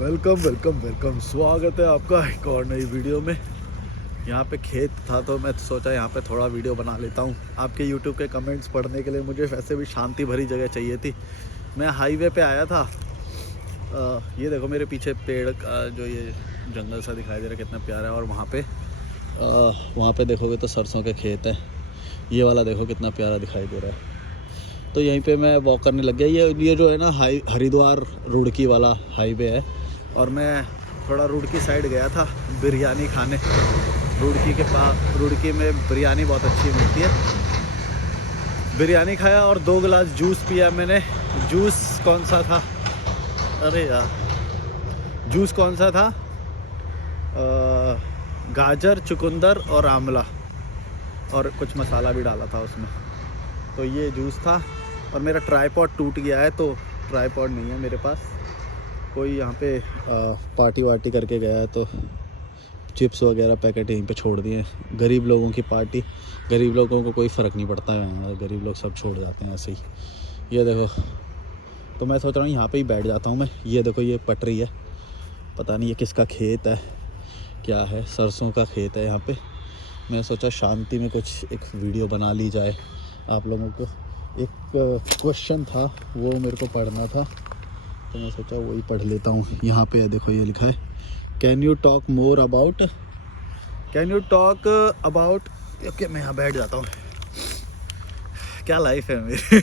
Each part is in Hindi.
वेलकम वेलकम वेलकम, स्वागत है आपका एक और नई वीडियो में। यहाँ पे खेत था तो मैं सोचा यहाँ पे थोड़ा वीडियो बना लेता हूँ। आपके यूट्यूब के कमेंट्स पढ़ने के लिए मुझे वैसे भी शांति भरी जगह चाहिए थी। मैं हाईवे पे आया था। ये देखो मेरे पीछे पेड़ का जो ये जंगल सा दिखाई दे रहा है, कितना प्यारा है। और वहाँ पे देखोगे तो सरसों के खेत है। ये वाला देखो कितना प्यारा दिखाई दे रहा है। तो यहीं पे मैं वॉक करने लग गया। ये जो है ना हरिद्वार रुड़की वाला हाईवे है। और मैं थोड़ा रुड़की साइड गया था बिरयानी खाने। रुड़की के पास, रुड़की में बिरयानी बहुत अच्छी मिलती है। बिरयानी खाया और 2 गिलास जूस पिया मैंने। जूस कौन सा था? अरे यार, जूस कौन सा था? गाजर, चुकंदर और आंवला, और कुछ मसाला भी डाला था उसमें। तो ये जूस था। और मेरा ट्राईपॉड टूट गया है, तो ट्राईपॉड नहीं है मेरे पास। कोई यहाँ पे पार्टी वार्टी करके गया है तो चिप्स वगैरह पैकेट यहीं पे छोड़ दिए। गरीब लोगों की पार्टी, गरीब लोगों को कोई फ़र्क नहीं पड़ता है, गरीब लोग सब छोड़ जाते हैं ऐसे ही। ये देखो, तो मैं सोच रहा हूँ यहाँ पे ही बैठ जाता हूँ मैं। ये देखो, ये पटरी है, पता नहीं ये किसका खेत है, क्या है, सरसों का खेत है यहाँ पे। मैं सोचा शांति में कुछ एक वीडियो बना ली जाए। आप लोगों को एक क्वेश्चन था, वो मेरे को पढ़ना था, तो मैं सोचा वही पढ़ लेता हूँ। यहाँ पे देखो ये लिखा है, can you talk about. Okay, मैं यहाँ बैठ जाता हूँ। क्या लाइफ है मेरी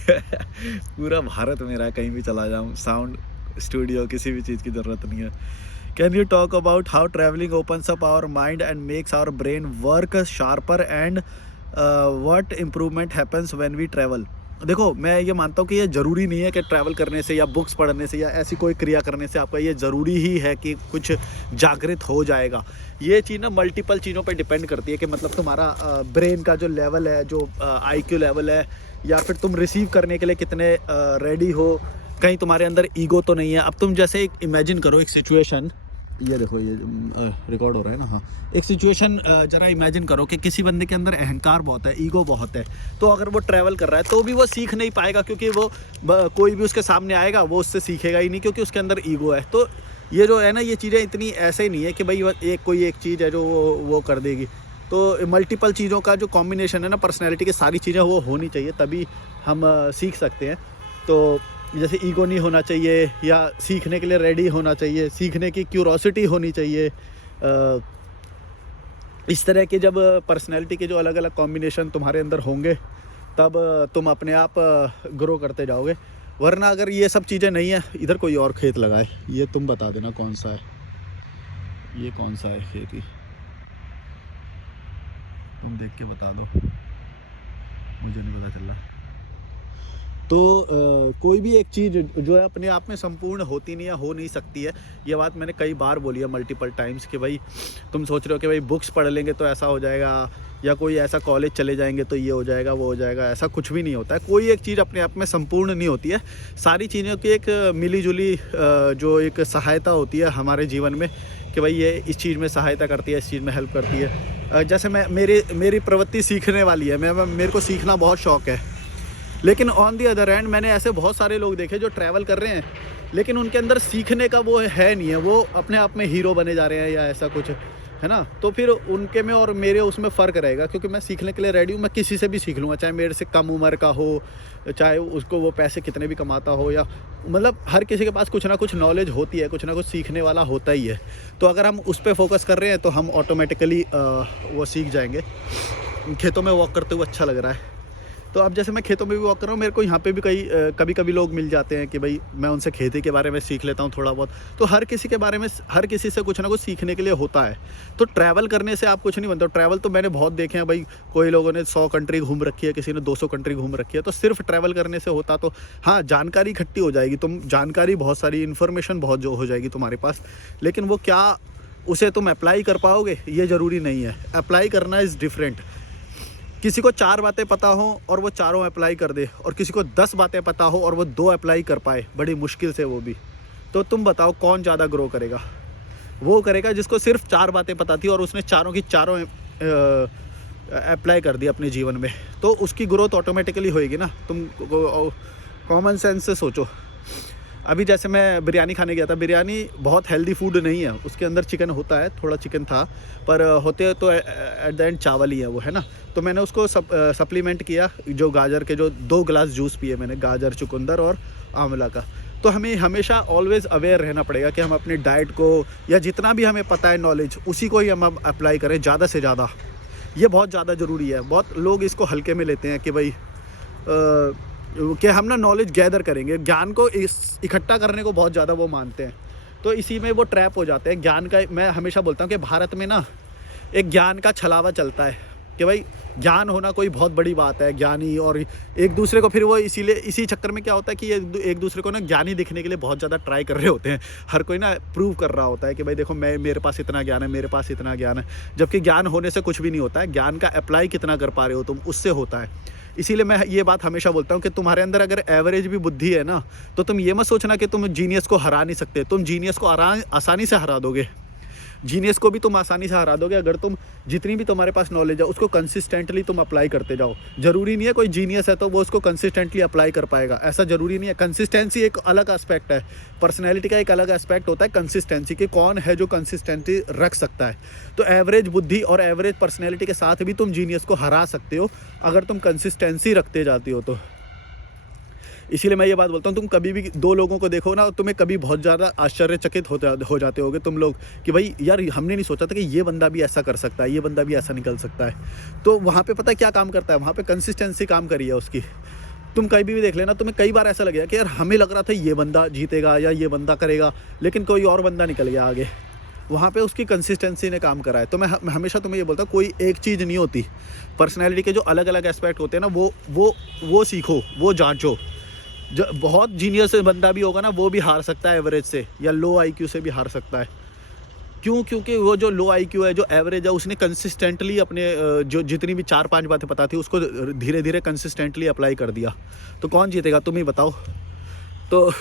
पूरा भारत मेरा है, कहीं भी चला जाऊँ, साउंड स्टूडियो, किसी भी चीज़ की ज़रूरत नहीं है। Can you talk about how travelling opens up our mind and makes our brain work sharper and what improvement happens when we travel. देखो, मैं ये मानता हूँ कि ये ज़रूरी नहीं है कि ट्रैवल करने से या बुक्स पढ़ने से या ऐसी कोई क्रिया करने से आपका ये ज़रूरी ही है कि कुछ जागृत हो जाएगा। ये चीज़ ना मल्टीपल चीज़ों पे डिपेंड करती है कि मतलब तुम्हारा ब्रेन का जो लेवल है, जो IQ लेवल है, या फिर तुम रिसीव करने के लिए कितने रेडी हो। कहीं तुम्हारे अंदर ईगो तो नहीं है। अब तुम जैसे एक इमेजिन करो एक सिचुएशन, ये देखो ये रिकॉर्ड हो रहा है ना। हाँ, एक सिचुएशन ज़रा इमेजिन करो कि किसी बंदे के अंदर अहंकार बहुत है, ईगो बहुत है। तो अगर वो ट्रैवल कर रहा है तो भी वो सीख नहीं पाएगा, क्योंकि वो कोई भी उसके सामने आएगा वो उससे सीखेगा ही नहीं, क्योंकि उसके अंदर ईगो है। तो ये जो है ना, ये चीज़ें इतनी ऐसे ही नहीं है कि भाई कोई एक चीज़ है जो वो कर देगी। तो मल्टीपल चीज़ों का जो कॉम्बिनेशन है ना, पर्सनैलिटी की सारी चीज़ें वो होनी चाहिए, तभी हम सीख सकते हैं। तो जैसे ईगो नहीं होना चाहिए, या सीखने के लिए रेडी होना चाहिए, सीखने की क्यूरोसिटी होनी चाहिए। इस तरह के जब पर्सनैलिटी के जो अलग अलग कॉम्बिनेशन तुम्हारे अंदर होंगे, तब तुम अपने आप ग्रो करते जाओगे। वरना अगर ये सब चीज़ें नहीं है, इधर कोई और खेत लगाए। ये तुम बता देना कौन सा है, ये कौन सा है खेत, ही तुम देख के बता दो, मुझे नहीं पता चल रहा। तो कोई भी एक चीज़ जो है अपने आप में संपूर्ण होती नहीं है, हो नहीं सकती है। ये बात मैंने कई बार बोली है मल्टीपल टाइम्स कि भाई तुम सोच रहे हो कि भाई बुक्स पढ़ लेंगे तो ऐसा हो जाएगा, या कोई ऐसा कॉलेज चले जाएंगे तो ये हो जाएगा, वो हो जाएगा। ऐसा कुछ भी नहीं होता है। कोई एक चीज़ अपने आप में संपूर्ण नहीं होती है। सारी चीज़ों की एक मिली जुली जो एक सहायता होती है हमारे जीवन में, कि भाई ये इस चीज़ में सहायता करती है, इस चीज़ में हेल्प करती है। जैसे मेरी प्रवृत्ति सीखने वाली है। मेरे को सीखना बहुत शौक़ है। लेकिन ऑन दी अदर हैंड मैंने ऐसे बहुत सारे लोग देखे जो ट्रैवल कर रहे हैं, लेकिन उनके अंदर सीखने का वो है नहीं है। वो अपने आप में हीरो बने जा रहे हैं या ऐसा कुछ है ना। तो फिर उनके में और मेरे उसमें फ़र्क रहेगा, क्योंकि मैं सीखने के लिए रेडी हूँ। मैं किसी से भी सीख लूँगा, चाहे मेरे से कम उम्र का हो, चाहे उसको वो पैसे कितने भी कमाता हो, या मतलब हर किसी के पास कुछ ना कुछ नॉलेज होती है, कुछ ना कुछ सीखने वाला होता ही है। तो अगर हम उस पर फोकस कर रहे हैं तो हम ऑटोमेटिकली वो सीख जाएंगे। खेतों में वॉक करते हुए अच्छा लग रहा है। तो अब जैसे मैं खेतों में भी वॉक कर रहा हूँ, मेरे को यहाँ पे भी कभी कभी लोग मिल जाते हैं कि भाई मैं उनसे खेती के बारे में सीख लेता हूँ थोड़ा बहुत। तो हर किसी के बारे में, हर किसी से कुछ ना कुछ सीखने के लिए होता है। तो ट्रैवल करने से आप कुछ नहीं बनते। ट्रैवल तो मैंने बहुत देखे हैं भाई, कोई लोगों ने 100 कंट्री घूम रखी है, किसी ने 200 कंट्री घूम रखी है। तो सिर्फ ट्रैवल करने से होता तो हाँ, जानकारी इकट्ठी हो जाएगी, तुम जानकारी बहुत सारी, इन्फॉर्मेशन बहुत जो हो जाएगी तुम्हारे पास, लेकिन वो क्या उसे तुम अप्लाई कर पाओगे ये ज़रूरी नहीं है। अप्लाई करना इज़ डिफरेंट। किसी को 4 बातें पता हो और वो चारों अप्लाई कर दे, और किसी को 10 बातें पता हो और वो 2 अप्लाई कर पाए, बड़ी मुश्किल से वो भी। तो तुम बताओ कौन ज़्यादा ग्रो करेगा? वो करेगा जिसको सिर्फ 4 बातें पता थी और उसने चारों की चारों अप्लाई कर दी अपने जीवन में। तो उसकी ग्रोथ ऑटोमेटिकली होएगी ना। तुम कॉमन सेंस से सोचो। अभी जैसे मैं बिरयानी खाने गया था, बिरयानी बहुत हेल्दी फूड नहीं है, उसके अंदर चिकन होता है, थोड़ा चिकन था, पर होते तो एट द एंड चावल ही है वो, है ना। तो मैंने उसको सप्लीमेंट किया, जो गाजर के जो 2 गिलास जूस पिए मैंने, गाजर, चुकंदर और आंवला का। तो हमें हमेशा ऑलवेज़ अवेयर रहना पड़ेगा कि हम अपनी डाइट को, या जितना भी हमें पता है नॉलेज, उसी को ही हम अप्लाई करें ज़्यादा से ज़्यादा। ये बहुत ज़्यादा ज़रूरी है। बहुत लोग इसको हल्के में लेते हैं कि भाई कि हम ना नॉलेज गैदर करेंगे, ज्ञान को इकट्ठा करने को बहुत ज़्यादा वो मानते हैं, तो इसी में वो ट्रैप हो जाते हैं। ज्ञान का, मैं हमेशा बोलता हूँ कि भारत में ना एक ज्ञान का छलावा चलता है कि भाई ज्ञान होना कोई बहुत बड़ी बात है, ज्ञानी, और एक दूसरे को फिर वो इसीलिए, इसी चक्कर में क्या होता है कि ये एक दूसरे को ना ज्ञानी दिखने के लिए बहुत ज़्यादा ट्राई कर रहे होते हैं। हर कोई ना प्रूव कर रहा होता है कि भाई देखो मेरे पास इतना ज्ञान है, मेरे पास इतना ज्ञान है, जबकि ज्ञान होने से कुछ भी नहीं होता है। ज्ञान का अप्लाई कितना कर पा रहे हो तुम, उससे होता है। इसीलिए मैं ये बात हमेशा बोलता हूँ कि तुम्हारे अंदर अगर एवरेज भी बुद्धि है ना, तो तुम ये मत सोचना कि तुम जीनियस को हरा नहीं सकते। तुम जीनियस को आसानी से हरा दोगे। जीनियस को भी तुम आसानी से हरा दोगे अगर तुम जितनी भी तुम्हारे पास नॉलेज है उसको कंसिस्टेंटली तुम अप्लाई करते जाओ। ज़रूरी नहीं है कोई जीनियस है तो वो उसको कंसिस्टेंटली अप्लाई कर पाएगा, ऐसा ज़रूरी नहीं है। कंसिस्टेंसी एक अलग एस्पेक्ट है, पर्सनैलिटी का एक अलग एस्पेक्ट होता है कंसिस्टेंसी, कि कौन है जो कंसिस्टेंसी रख सकता है। तो एवरेज बुद्धि और एवरेज पर्सनैलिटी के साथ भी तुम जीनियस को हरा सकते हो अगर तुम कंसिस्टेंसी रखते जाती हो तो। इसीलिए मैं ये बात बोलता हूँ, तुम कभी भी 2 लोगों को देखो ना, तुम्हें कभी बहुत ज़्यादा आश्चर्यचकित हो जाते होगे तुम लोग कि भाई यार हमने नहीं सोचा था कि ये बंदा भी ऐसा कर सकता है, ये बंदा भी ऐसा निकल सकता है। तो वहाँ पे पता है क्या काम करता है, वहाँ पे कंसिस्टेंसी काम करी है उसकी। तुम कहीं भी देख लेना, तुम्हें कई बार ऐसा लगेगा कि यार हमें लग रहा था ये बंदा जीतेगा या ये बंदा करेगा, लेकिन कोई और बंदा निकल गया आगे। वहाँ पे उसकी कंसिस्टेंसी ने काम करा है। तो मैं हमेशा तुम्हें ये बोलता हूँ, कोई एक चीज़ नहीं होती। पर्सनैलिटी के जो अलग अलग एस्पेक्ट होते हैं ना, वो सीखो, वो जाँचो। जो बहुत जीनियस बंदा भी होगा ना, वो भी हार सकता है एवरेज से, या लो आईक्यू से भी हार सकता है। क्यों? क्योंकि वो जो लो आईक्यू है, जो एवरेज है, उसने कंसिस्टेंटली अपने जो जितनी भी 4-5 बातें पता थी उसको धीरे धीरे कंसिस्टेंटली अप्लाई कर दिया। तो कौन जीतेगा तुम ही बताओ। तो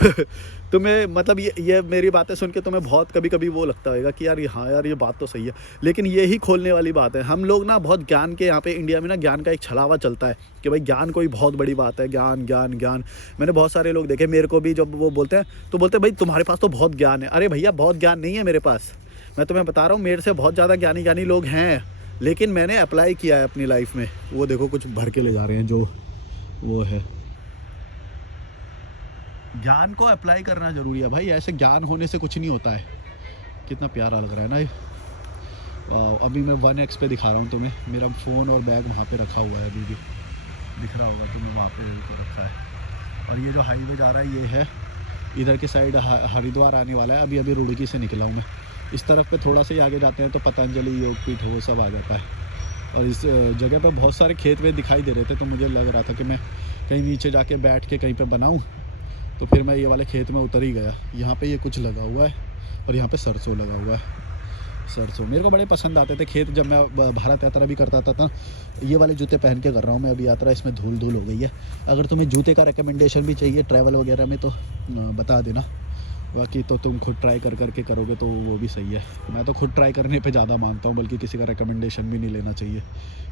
तुम्हें मतलब ये मेरी बातें सुन के तुम्हें बहुत कभी कभी वो लगता होगा कि यार हाँ यार ये बात तो सही है, लेकिन ये ही खोलने वाली बात है। हम लोग ना बहुत ज्ञान के, यहाँ पे इंडिया में ना ज्ञान का एक छलावा चलता है कि भाई ज्ञान कोई बहुत बड़ी बात है, ज्ञान ज्ञान ज्ञान। मैंने बहुत सारे लोग देखे, मेरे को भी जब वो बोलते हैं तो बोलते हैं भाई तुम्हारे पास तो बहुत ज्ञान है। अरे भैया बहुत ज्ञान नहीं है मेरे पास, मैं तुम्हें बता रहा हूँ मेरे से बहुत ज़्यादा ज्ञानी लोग हैं, लेकिन मैंने अप्लाई किया है अपनी लाइफ में। वो देखो कुछ भर के ले जा रहे हैं जो वो है। ज्ञान को अप्लाई करना ज़रूरी है भाई, ऐसे ज्ञान होने से कुछ नहीं होता है। कितना प्यारा लग रहा है ना ये। अभी मैं 1x पे दिखा रहा हूँ तुम्हें, मेरा फ़ोन और बैग वहाँ पे रखा हुआ है, अभी भी दिख रहा होगा तुम्हें, वहाँ पे तो रखा है। और ये जो हाईवे जा रहा है ये है इधर की साइड, हरिद्वार आने वाला है। अभी रुड़की से निकला हूँ मैं। इस तरफ पे थोड़ा सा ही आगे जाते हैं तो पतंजलि, योगपीठ वो सब आ जाता है। और इस जगह पे बहुत सारे खेत वे दिखाई दे रहे थे, तो मुझे लग रहा था कि मैं कहीं नीचे जाके बैठ के कहीं पे बनाऊं। तो फिर मैं ये वाले खेत में उतर ही गया। यहाँ पे ये कुछ लगा हुआ है और यहाँ पे सरसों लगा हुआ है। सरसों मेरे को बड़े पसंद आते थे खेत, जब मैं भारत यात्रा भी करता था। ये वाले जूते पहन के कर रहा हूँ मैं अभी यात्रा, इसमें धूल हो गई है। अगर तुम्हें जूते का रिकमेंडेशन भी चाहिए ट्रैवल वगैरह में तो बता देना, बाकी तो तुम खुद ट्राई करके करोगे तो वो भी सही है। मैं तो खुद ट्राई करने पे ज़्यादा मानता हूँ, बल्कि किसी का रिकमेंडेशन भी नहीं लेना चाहिए।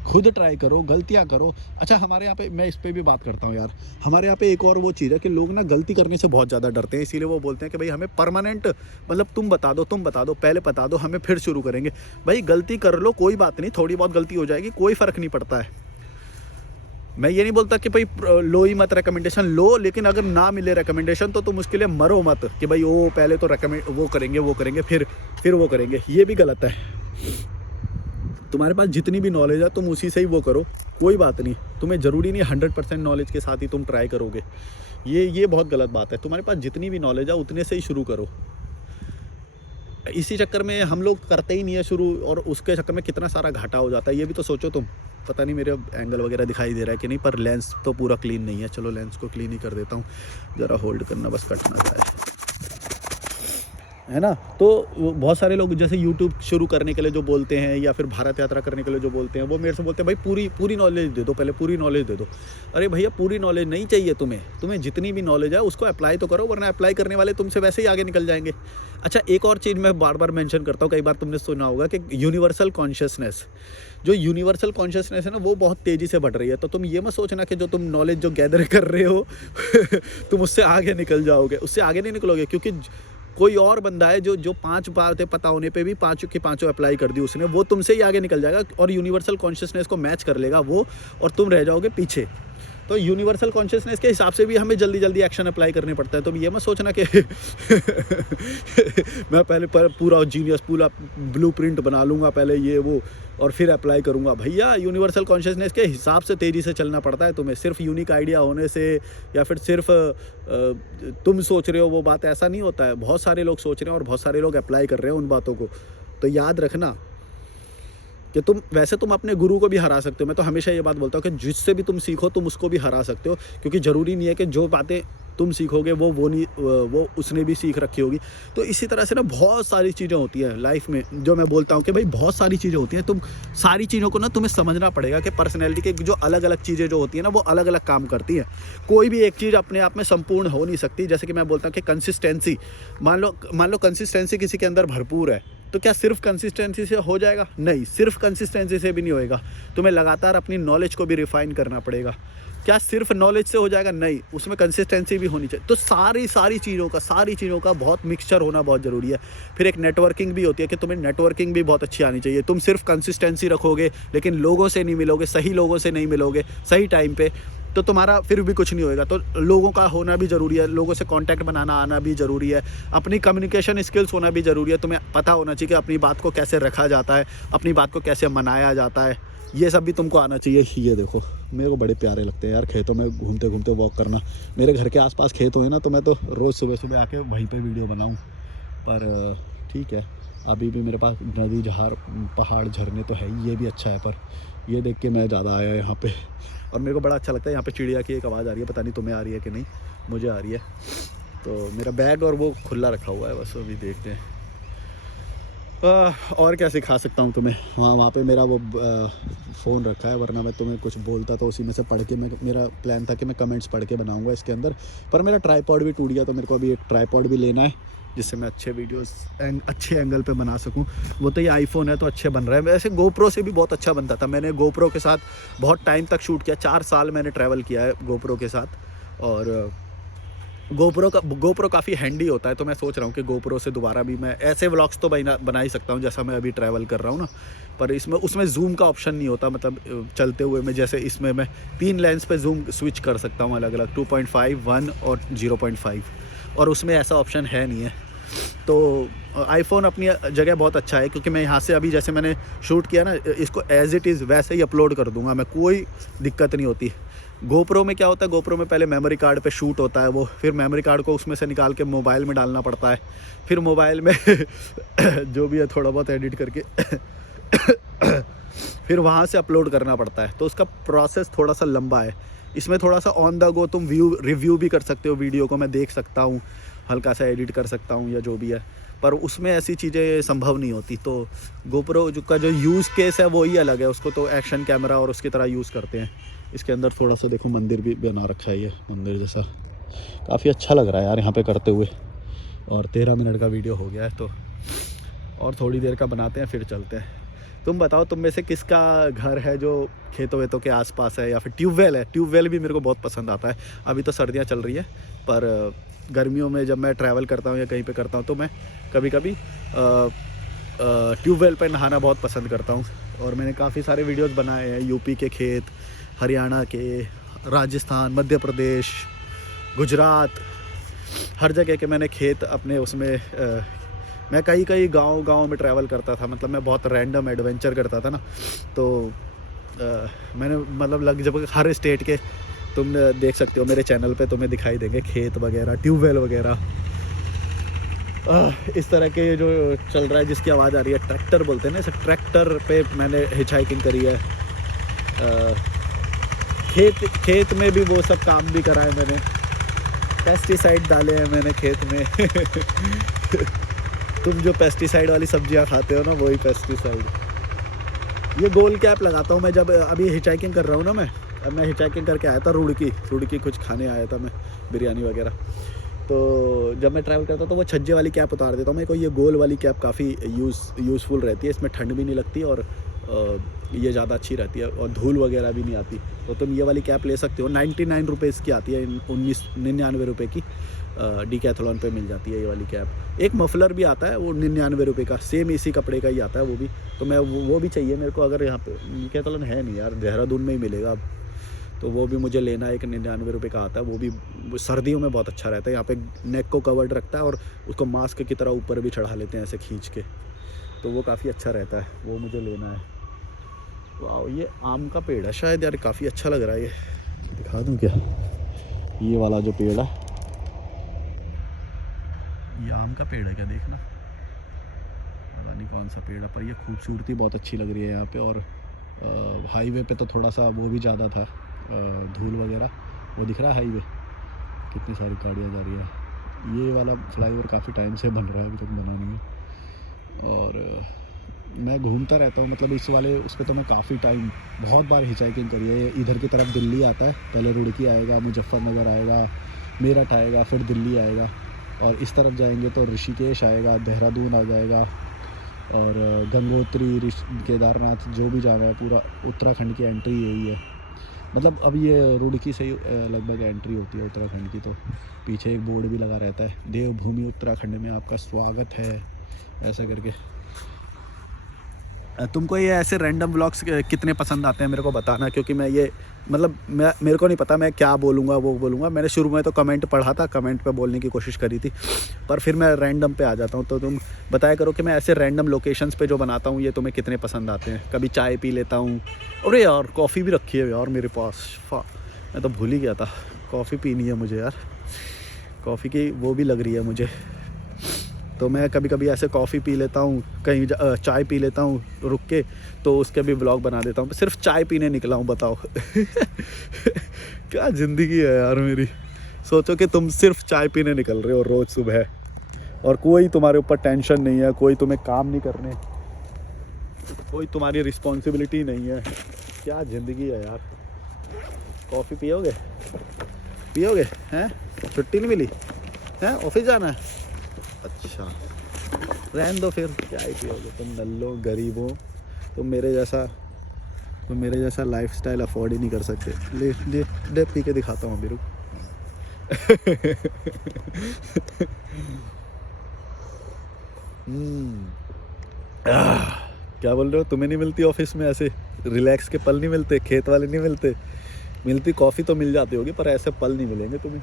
खुद ट्राई करो, गलतियाँ करो। अच्छा हमारे यहाँ पे, मैं इस पर भी बात करता हूँ यार, हमारे यहाँ पे एक और वो चीज़ है कि लोग ना गलती करने से बहुत ज़्यादा डरते हैं। इसीलिए वो बोलते हैं कि भाई हमें परमानेंट, मतलब तुम बता दो, पहले बता दो, हमें फिर शुरू करेंगे। भाई गलती कर लो, कोई बात नहीं, थोड़ी बहुत गलती हो जाएगी, कोई फ़र्क नहीं पड़ता है। मैं ये नहीं बोलता कि भाई लो ही मत रिकमेंडेशन लो, लेकिन अगर ना मिले रिकमेंडेशन तो तुम उसके लिए मरो मत कि भाई वो पहले तो वो करेंगे फिर वो करेंगे। ये भी गलत है। तुम्हारे पास जितनी भी नॉलेज है तुम उसी से ही वो करो, कोई बात नहीं। तुम्हें ज़रूरी नहीं 100% नॉलेज के साथ ही तुम ट्राई करोगे, ये बहुत गलत बात है। तुम्हारे पास जितनी भी नॉलेज है उतने से ही शुरू करो। इसी चक्कर में हम लोग करते ही नहीं है शुरू, और उसके चक्कर में कितना सारा घाटा हो जाता है। ये भी तो सोचो तुम। पता नहीं मेरे एंगल वगैरह दिखाई दे रहा है कि नहीं, पर लेंस तो पूरा क्लीन नहीं है। चलो लेंस को क्लीन ही कर देता हूँ, ज़रा होल्ड करना, बस कट ना जाए। है ना। तो बहुत सारे लोग जैसे यूट्यूब शुरू करने के लिए जो बोलते हैं या फिर भारत यात्रा करने के लिए जो बोलते हैं, वो मेरे से बोलते हैं भाई पूरी पूरी नॉलेज दे दो, पहले पूरी नॉलेज दे दो। अरे भैया पूरी नॉलेज नहीं चाहिए तुम्हें जितनी भी नॉलेज है उसको अप्लाई तो करो, वरना अप्लाई करने वाले तुमसे वैसे ही आगे निकल जाएंगे। अच्छा, एक और चीज़ मैं बार बार मेंशन करता हूँ, कई बार तुमने सुना होगा कि यूनिवर्सल कॉन्शियसनेस, जो यूनिवर्सल कॉन्शियसनेस है ना, वो बहुत तेज़ी से बढ़ रही है। तो तुम ये मत सोचना कि जो तुम नॉलेज जो गैदर कर रहे हो तुम उससे आगे निकल जाओगे, उससे आगे नहीं निकलोगे, क्योंकि कोई और बंदा है जो 5 बातें पता होने पे भी 5 की 5 अप्लाई कर दी उसने, वो तुमसे ही आगे निकल जाएगा और यूनिवर्सल कॉन्शियसनेस को मैच कर लेगा वो, और तुम रह जाओगे पीछे। तो यूनिवर्सल कॉन्शियसनेस के हिसाब से भी हमें जल्दी जल्दी एक्शन अप्लाई करने पड़ता है। तो ये मत सोचना कि मैं पहले पूरा जीनियस, पूरा ब्लूप्रिंट बना लूँगा पहले ये वो और फिर अप्लाई करूँगा। भैया यूनिवर्सल कॉन्शियसनेस के हिसाब से तेज़ी से चलना पड़ता है तुम्हें। सिर्फ यूनिक आइडिया होने से या फिर सिर्फ तुम सोच रहे हो वो बात, ऐसा नहीं होता है। बहुत सारे लोग सोच रहे हैं और बहुत सारे लोग अप्लाई कर रहे हैं उन बातों को। तो याद रखना कि तुम अपने गुरु को भी हरा सकते हो। मैं तो हमेशा ये बात बोलता हूँ कि जिससे भी तुम सीखो तुम उसको भी हरा सकते हो, क्योंकि ज़रूरी नहीं है कि जो बातें तुम सीखोगे वो उसने भी सीख रखी होगी। तो इसी तरह से ना बहुत सारी चीज़ें होती हैं लाइफ में, जो मैं बोलता हूँ कि भाई बहुत सारी चीज़ें होती हैं। तुम सारी चीज़ों को ना तुम्हें समझना पड़ेगा कि पर्सनैलिटी के जो अलग अलग चीज़ें जो होती हैं ना, वो अलग अलग काम करती हैं। कोई भी एक चीज़ अपने आप में संपूर्ण हो नहीं सकती। जैसे कि मैं बोलता हूँ कि कंसिस्टेंसी, मान लो कंसिस्टेंसी किसी के अंदर भरपूर है, तो क्या सिर्फ कंसिस्टेंसी से हो जाएगा? नहीं, सिर्फ कंसिस्टेंसी से भी नहीं होएगा। तुम्हें लगातार अपनी नॉलेज को भी रिफाइन करना पड़ेगा। क्या सिर्फ नॉलेज से हो जाएगा? नहीं, उसमें कंसिस्टेंसी भी होनी चाहिए। तो सारी चीज़ों का बहुत मिक्सचर होना बहुत ज़रूरी है। फिर एक नेटवर्किंग भी होती है कि तुम्हें नेटवर्किंग भी बहुत अच्छी आनी चाहिए। तुम सिर्फ कंसिस्टेंसी रखोगे लेकिन लोगों से नहीं मिलोगे, सही लोगों से नहीं मिलोगे सही टाइम पे, तो तुम्हारा फिर भी कुछ नहीं होएगा। तो लोगों का होना भी ज़रूरी है, लोगों से कांटेक्ट बनाना आना भी ज़रूरी है, अपनी कम्युनिकेशन स्किल्स होना भी ज़रूरी है। तुम्हें पता होना चाहिए कि अपनी बात को कैसे रखा जाता है, अपनी बात को कैसे मनाया जाता है, ये सब भी तुमको आना चाहिए। ये देखो, मेरे को बड़े प्यारे लगते हैं यार खेतों में घूमते घूमते वॉक करना। मेरे घर के आसपास खेत हुए ना, तो मैं तो रोज़ सुबह सुबह आके वहीं पे वीडियो बनाऊँ। पर ठीक है, अभी भी मेरे पास नदी, जहार, पहाड़, झरने तो है ही, ये भी अच्छा है। पर ये देख के मैं ज़्यादा आया यहाँ पे, और मेरे को बड़ा अच्छा लगता है। यहाँ पे चिड़िया की एक आवाज़ आ रही है, पता नहीं तुम्हें आ रही है कि नहीं, मुझे आ रही है। तो मेरा बैग और वो खुला रखा हुआ है, बस अभी देखते हैं। और क्या सिखा सकता हूँ तुम्हें। हाँ, वहाँ पे मेरा वो फ़ोन रखा है, वरना मैं तुम्हें कुछ बोलता तो उसी में से पढ़ के मेरा प्लान था कि मैं कमेंट्स पढ़ के बनाऊँगा इसके अंदर। पर मेरा ट्राइपॉड भी टूट गया, तो मेरे को अभी एक ट्राइपॉड भी लेना है जिससे मैं अच्छे वीडियोस अच्छे एंगल पे बना सकूं। वो तो ये आईफोन है तो अच्छे बन रहा है। वैसे गोप्रो से भी बहुत अच्छा बनता था। मैंने गोप्रो के साथ बहुत टाइम तक शूट किया, 4 साल मैंने ट्रैवल किया है गोप्रो के साथ। और गोप्रो काफ़ी हैंडी होता है। तो मैं सोच रहा हूँ कि गोप्रो से दोबारा भी मैं ऐसे व्लॉग्स तो बना ही सकता हूँ जैसा मैं अभी ट्रैवल कर रहा हूँ ना। पर उसमें जूम का ऑप्शन नहीं होता, मतलब चलते हुए में, जैसे इसमें मैं 3 लेंस पे जूम स्विच कर सकता हूँ अलग अलग, 2.5, 1 और 0.5, और उसमें ऐसा ऑप्शन है नहीं है। तो आईफोन अपनी जगह बहुत अच्छा है, क्योंकि मैं यहाँ से अभी जैसे मैंने शूट किया ना, इसको एज़ इट इज़ वैसे ही अपलोड कर दूँगा मैं, कोई दिक्कत नहीं होती। गोप्रो में क्या होता है, गोप्रो में पहले मेमोरी कार्ड पे शूट होता है वो, फिर मेमोरी कार्ड को उसमें से निकाल के मोबाइल में डालना पड़ता है, फिर मोबाइल में जो भी है थोड़ा बहुत एडिट करके फिर वहाँ से अपलोड करना पड़ता है। तो उसका प्रोसेस थोड़ा सा लंबा है। इसमें थोड़ा सा ऑन द गो तुम रिव्यू भी कर सकते हो, वीडियो को मैं देख सकता हूँ, हल्का सा एडिट कर सकता हूँ या जो भी है, पर उसमें ऐसी चीज़ें संभव नहीं होती। तो गोप्रो का जो यूज़ केस है वो ही अलग है, उसको तो एक्शन कैमरा और उसकी तरह यूज़ करते हैं। इसके अंदर थोड़ा सा देखो मंदिर भी बना रखा है, ये मंदिर जैसा, काफ़ी अच्छा लग रहा है यार यहाँ पे करते हुए। और 13 मिनट का वीडियो हो गया है, तो और थोड़ी देर का बनाते हैं फिर चलते हैं। तुम बताओ, तुम में से किसका घर है जो खेतों वेतों के आसपास है, या फिर ट्यूबवेल है? ट्यूबवेल भी मेरे को बहुत पसंद आता है। अभी तो सर्दियाँ चल रही है, पर गर्मियों में जब मैं ट्रैवल करता हूँ या कहीं पे करता हूँ तो मैं कभी कभी ट्यूबवेल पर नहाना बहुत पसंद करता हूँ। और मैंने काफ़ी सारे वीडियोस बनाए हैं, यूपी के खेत, हरियाणा के, राजस्थान, मध्य प्रदेश, गुजरात, हर जगह के मैंने खेत अपने उसमें मैं कई गांव में ट्रैवल करता था। मतलब मैं बहुत रैंडम एडवेंचर करता था ना, तो मैंने मतलब लगभग हर स्टेट के तुम देख सकते हो मेरे चैनल पे, तुम्हें दिखाई देंगे खेत वगैरह, ट्यूबवेल वगैरह। इस तरह के जो चल रहा है, जिसकी आवाज़ आ रही है, ट्रैक्टर बोलते हैं ना, इस ट्रैक्टर पे मैंने हिच हाइकिंग करी है। खेत में भी वो सब काम भी करा है मैंने, पेस्टिसाइड डाले हैं मैंने खेत में तुम जो पेस्टिसाइड वाली सब्जियां खाते हो ना, वही पेस्टिसाइड। ये गोल कैप लगाता हूँ मैं जब अभी हिचाइकिंग कर रहा हूँ ना। मैं हिचाइकिंग करके आया था रुड़की कुछ खाने आया था मैं, बिरयानी वगैरह। तो जब मैं ट्रैवल करता तो वो छज्जे वाली कैप उतार देता हूँ। मेरे को ये गोल वाली कैप काफ़ी यूज़फुल रहती है। इसमें ठंड भी नहीं लगती और ये ज़्यादा अच्छी रहती है और धूल वगैरह भी नहीं आती। तो तुम ये वाली कैप ले सकते हो। 99 रुपीज़ की आती है, 99 रुपये की डीकैथलॉन पे मिल जाती है ये वाली कैप। एक मफलर भी आता है वो 99 रुपये का, सेम इसी कपड़े का ही आता है वो भी। तो मैं वो भी चाहिए मेरे को। अगर यहाँ पे डीकैथलॉन है नहीं यार, देहरादून में ही मिलेगा अब, तो वो भी मुझे लेना है। एक 99 रुपये का आता है वो भी, सर्दियों में बहुत अच्छा रहता है। यहाँ पे नेक को कवर्ड रखता है और उसको मास्क की तरह ऊपर भी चढ़ा लेते हैं ऐसे खींच के, तो वो काफ़ी अच्छा रहता है, वो मुझे लेना है। वाह, ये आम का पेड़ है शायद यार, काफ़ी अच्छा लग रहा है। ये दिखा दूँ क्या, ये वाला जो पेड़ है ये आम का पेड़ है क्या, देखना पता नहीं कौन सा पेड़ है, पर ये खूबसूरती बहुत अच्छी लग रही है यहाँ पे। और हाईवे पे तो थोड़ा सा वो भी ज़्यादा था, धूल वगैरह। वो दिख रहा है हाईवे, कितनी सारी गाड़ियाँ जा रही है। ये वाला फ्लाईओवर काफ़ी टाइम से बन रहा है, अभी तक बना नहीं है। और मैं घूमता रहता हूँ, मतलब इस वाले उस पर तो मैं काफ़ी टाइम, बहुत बार हिचाइकिंग करी है। इधर की तरफ दिल्ली आता है, पहले रुड़की आएगा, मुजफ्फरनगर आएगा, मेरठ आएगा, फिर दिल्ली आएगा। और इस तरफ जाएंगे तो ऋषिकेश आएगा, देहरादून आ जाएगा, और गंगोत्री, केदारनाथ, जो भी जाना है पूरा उत्तराखंड की एंट्री यही है। मतलब अब ये रुड़की से ही लगभग एंट्री होती है उत्तराखंड की। तो पीछे एक बोर्ड भी लगा रहता है, देवभूमि उत्तराखंड में आपका स्वागत है, ऐसा करके। तुमको ये ऐसे रैंडम व्लॉग्स कितने पसंद आते हैं मेरे को बताना, क्योंकि मैं ये मतलब मेरे को नहीं पता मैं क्या बोलूँगा वो बोलूँगा। मैंने शुरू में तो कमेंट पढ़ा था, कमेंट पे बोलने की कोशिश करी थी, पर फिर मैं रैंडम पे आ जाता हूँ। तो तुम बताया करो कि मैं ऐसे रैंडम लोकेशंस पे जो बनाता हूँ ये तुम्हें कितने पसंद आते हैं। कभी चाय पी लेता हूँ, अरे यार कॉफ़ी भी रखी है यार मेरे पास, मैं तो भूल ही गया था, कॉफ़ी पीनी है मुझे यार, कॉफ़ी की वो भी लग रही है मुझे। तो मैं कभी कभी ऐसे कॉफ़ी पी लेता हूँ, कहीं चाय पी लेता हूँ रुक के, तो उसके भी ब्लॉग बना देता हूँ। सिर्फ चाय पीने निकला हूँ, बताओ क्या ज़िंदगी है यार मेरी। सोचो कि तुम सिर्फ चाय पीने निकल रहे हो रोज़ सुबह, और कोई तुम्हारे ऊपर टेंशन नहीं है, कोई तुम्हें काम नहीं करने, कोई तुम्हारी रिस्पॉन्सिबिलिटी नहीं है। क्या ज़िंदगी है यार। कॉफ़ी पियोगे हैं? छुट्टी नहीं मिली हैं, ऑफिस जाना है? अच्छा, रहने दो फिर, क्या ही पियोगे तुम नल्लो गरीब हो। तुम मेरे जैसा लाइफस्टाइल अफोर्ड ही नहीं कर सकते। ले पी के दिखाता हूँ अभी, रुक क्या बोल रहे हो, तुम्हें नहीं मिलती ऑफिस में ऐसे रिलैक्स के पल नहीं मिलते, खेत वाले नहीं मिलते? मिलती कॉफ़ी तो मिल जाती होगी, पर ऐसे पल नहीं मिलेंगे तुम्हें,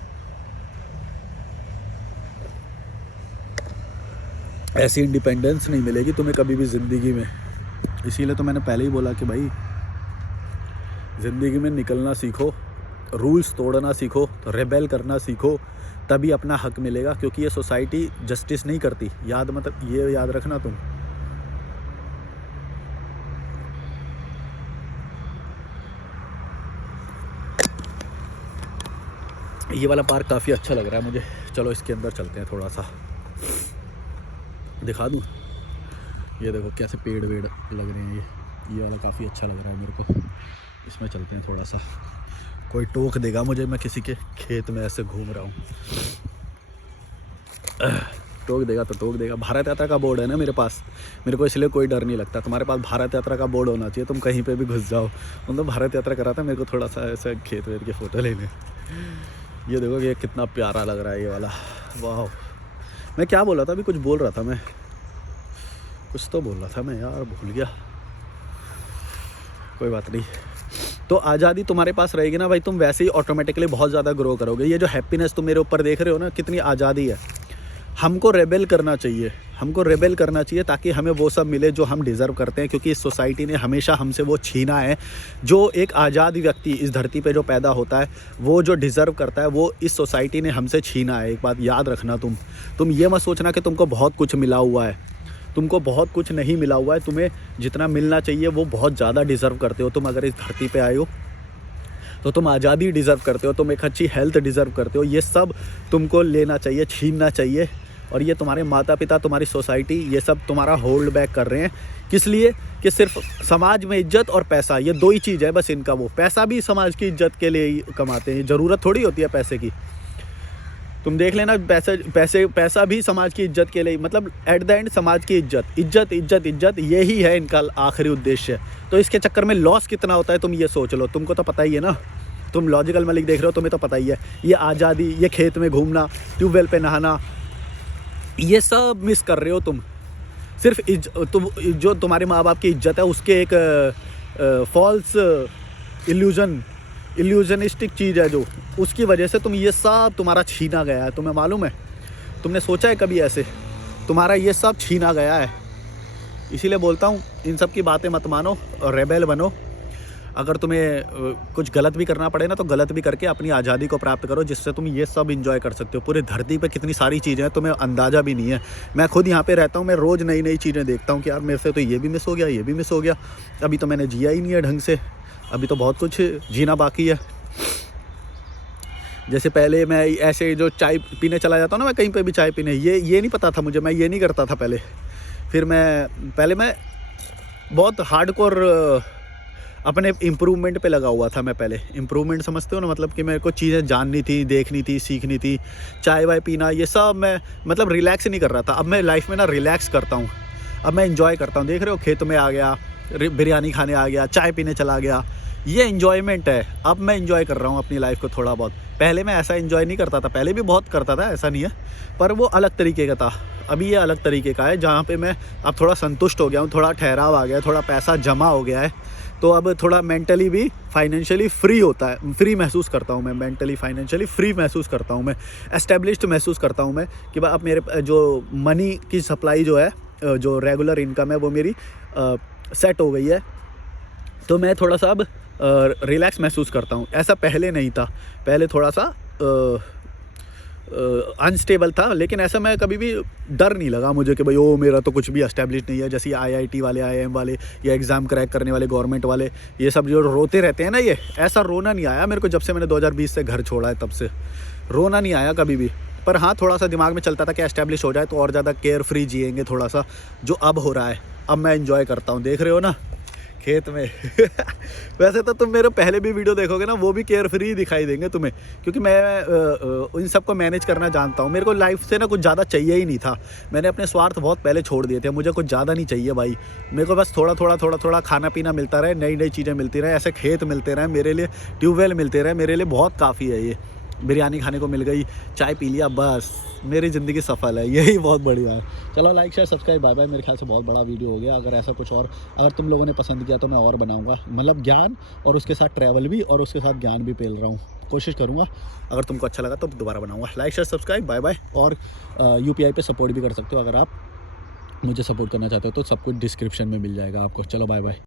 ऐसी इंडिपेंडेंस नहीं मिलेगी तुम्हें कभी भी ज़िंदगी में। इसीलिए तो मैंने पहले ही बोला कि भाई ज़िंदगी में निकलना सीखो, रूल्स तोड़ना सीखो, रेबेल करना सीखो, तभी अपना हक मिलेगा। क्योंकि ये सोसाइटी जस्टिस नहीं करती, ये याद रखना तुम। ये वाला पार्क काफ़ी अच्छा लग रहा है मुझे, चलो इसके अंदर चलते हैं, थोड़ा सा दिखा दूँ। ये देखो कैसे पेड़ वेड़ लग रहे हैं, ये वाला काफ़ी अच्छा लग रहा है मेरे को। इसमें चलते हैं थोड़ा सा, कोई टोक देगा मुझे, मैं किसी के खेत में ऐसे घूम रहा हूँ, टोक देगा तो टोक देगा। भारत यात्रा का बोर्ड है ना मेरे पास, मेरे को इसलिए कोई डर नहीं लगता। तुम्हारे पास भारत यात्रा का बोर्ड होना चाहिए, तुम कहीं पे भी घुस जाओ। मतलब भारत यात्रा करा था, मेरे को थोड़ा सा ऐसे खेत वेत के फ़ोटो लेने। ये देखो ये कितना प्यारा लग रहा है ये वाला, वाह। मैं क्या बोल रहा था अभी, कुछ बोल रहा था मैं, कुछ तो बोल रहा था मैं यार, भूल गया, कोई बात नहीं। तो आज़ादी तुम्हारे पास रहेगी ना भाई, तुम वैसे ही ऑटोमेटिकली बहुत ज़्यादा ग्रो करोगे। ये जो हैप्पीनेस तुम मेरे ऊपर देख रहे हो ना, कितनी आज़ादी है। हमको रेबेल करना चाहिए, ताकि हमें वो सब मिले जो हम डिज़र्व करते हैं। क्योंकि इस सोसाइटी ने हमेशा हमसे वो छीना है। जो एक आज़ाद व्यक्ति इस धरती पे जो पैदा होता है, वो जो डिज़र्व करता है, वो इस सोसाइटी ने हमसे छीना है। एक बात याद रखना, तुम ये मत सोचना कि तुमको बहुत कुछ मिला हुआ है। तुमको बहुत कुछ नहीं मिला हुआ है, तुम्हें जितना मिलना चाहिए वो बहुत ज़्यादा डिज़र्व करते हो। तुम अगर इस धरती पे आए हो तो तुम आज़ादी डिज़र्व करते हो, तुम एक अच्छी हेल्थ डिज़र्व करते हो। ये सब तुमको लेना चाहिए, छीनना चाहिए, और ये तुम्हारे माता पिता, तुम्हारी सोसाइटी, ये सब तुम्हारा होल्ड बैक कर रहे हैं। किस लिए? कि सिर्फ समाज में इज्जत और पैसा, ये 2 ही चीज़ है बस इनका। वो पैसा भी समाज की इज्जत के लिए ही कमाते हैं, ज़रूरत थोड़ी होती है पैसे की। तुम देख लेना, पैसा भी समाज की इज्जत के लिए, मतलब एट द एंड समाज की इज्जत, इज्जत इज्जत इज्जत, यही है इनका आखिरी उद्देश्य। तो इसके चक्कर में लॉस कितना होता है तुम ये सोच लो। तुमको तो पता ही है ना, तुम लॉजिकल मलिक देख रहे हो, तुम्हें तो पता ही है। ये आज़ादी, ये खेत में घूमना, ट्यूबवेल पे नहाना, ये सब मिस कर रहे हो तुम। सिर्फ तुम जो तुम्हारे माँ बाप की इज्जत है उसके एक फॉल्स इल्यूजनिस्टिक चीज़ है जो, उसकी वजह से तुम ये सब तुम्हारा छीना गया है। तुम्हें मालूम है? तुमने सोचा है कभी ऐसे? तुम्हारा ये सब छीना गया है। इसीलिए बोलता हूँ इन सब की बातें मत मानो और रेबेल बनो। अगर तुम्हें कुछ गलत भी करना पड़े ना, तो गलत भी करके अपनी आज़ादी को प्राप्त करो, जिससे तुम ये सब एंजॉय कर सकते हो। पूरी धरती पे कितनी सारी चीज़ें हैं, तुम्हें अंदाज़ा भी नहीं है। मैं खुद यहाँ पे रहता हूँ, मैं रोज़ नई नई चीज़ें देखता हूँ कि यार मेरे से तो ये भी मिस हो गया, ये भी मिस हो गया। अभी तो मैंने जिया ही नहीं है ढंग से, अभी तो बहुत कुछ जीना बाकी है। जैसे पहले मैं ऐसे जो चाय पीने चला जाता हूँ ना, मैं कहीं पे भी चाय पीने, ये नहीं पता था मुझे, मैं ये नहीं करता था पहले। फिर पहले मैं बहुत हार्डकोर अपने इम्प्रूवमेंट पे लगा हुआ था। मैं पहले इम्प्रूवमेंट समझते हो ना, मतलब कि मेरे को चीज़ें जाननी थी, देखनी थी, सीखनी थी। चाय वाय पीना ये सब मैं मतलब रिलैक्स नहीं कर रहा था। अब मैं लाइफ में ना रिलैक्स करता हूँ, अब मैं एंजॉय करता हूँ। देख रहे हो, खेत में आ गया, बिरयानी खाने आ गया, चाय पीने चला गया, ये एंजॉयमेंट है। अब मैं एंजॉय कर रहा हूँ अपनी लाइफ को थोड़ा बहुत। पहले मैं ऐसा एंजॉय नहीं करता था, पहले भी बहुत करता था, ऐसा नहीं है, पर वो अलग तरीके का था। अभी ये अलग तरीके का है, जहाँ पे मैं अब थोड़ा संतुष्ट हो गया हूँ, थोड़ा ठहराव आ गया है, थोड़ा पैसा जमा हो गया है। तो अब थोड़ा मेंटली भी फाइनेंशियली फ्री होता है, फ्री महसूस करता हूँ मैं, मेंटली फाइनेंशियली फ्री महसूस करता हूँ मैं, एस्टेब्लिश्ड महसूस करता हूँ मैं कि भाई अब मेरे जो मनी की सप्लाई जो है, जो रेगुलर इनकम है, वो मेरी सेट हो गई है। तो मैं थोड़ा सा अब रिलैक्स महसूस करता हूँ। ऐसा पहले नहीं था, पहले थोड़ा सा अनस्टेबल था। लेकिन ऐसा मैं कभी भी डर नहीं लगा मुझे कि भाई ओ मेरा तो कुछ भी एस्टेब्लिश नहीं है। जैसे IIT वाले, IIM वाले, या एग्ज़ाम क्रैक करने वाले गवर्नमेंट वाले, ये सब जो रोते रहते हैं ना, ये ऐसा रोना नहीं आया मेरे को। जब से मैंने 2020 से घर छोड़ा है तब से रोना नहीं आया कभी भी। पर हाँ, थोड़ा सा दिमाग में चलता था कि एस्टेब्लिश हो जाए तो और ज़्यादा केयर फ्री जिएंगे थोड़ा सा, जो अब हो रहा है। अब मैं एंजॉय करता हूँ, देख रहे हो ना खेत में। वैसे तो तुम मेरे पहले भी वीडियो देखोगे ना, वो भी केयर फ्री दिखाई देंगे तुम्हें, क्योंकि मैं इन सबको मैनेज करना जानता हूँ। मेरे को लाइफ से ना कुछ ज़्यादा चाहिए ही नहीं था। मैंने अपने स्वार्थ बहुत पहले छोड़ दिए थे। मुझे कुछ ज़्यादा नहीं चाहिए भाई, मेरे को बस थोड़ा खाना पीना मिलता रहे, नई नई चीज़ें मिलती रहे, ऐसे खेत मिलते रहे मेरे लिए, ट्यूबवेल मिलते रहे मेरे लिए, बहुत काफ़ी है। ये बिरयानी खाने को मिल गई, चाय पी लिया, बस मेरी ज़िंदगी सफल है, यही बहुत बढ़िया है। चलो like share subscribe, bye bye. मेरे ख्याल से बहुत बड़ा वीडियो हो गया। अगर ऐसा कुछ और अगर तुम लोगों ने पसंद किया तो मैं और बनाऊंगा, मतलब ज्ञान और उसके साथ ट्रैवल भी, और उसके साथ ज्ञान भी पेल रहा हूँ, कोशिश करूँगा। अगर तुमको अच्छा लगा तो दोबारा बनाऊँगा। Like share subscribe, bye bye. और UPI पे सपोर्ट भी कर सकते हो, अगर आप मुझे सपोर्ट करना चाहते हो तो सब कुछ डिस्क्रिप्शन में मिल जाएगा आपको। चलो बाय बाय।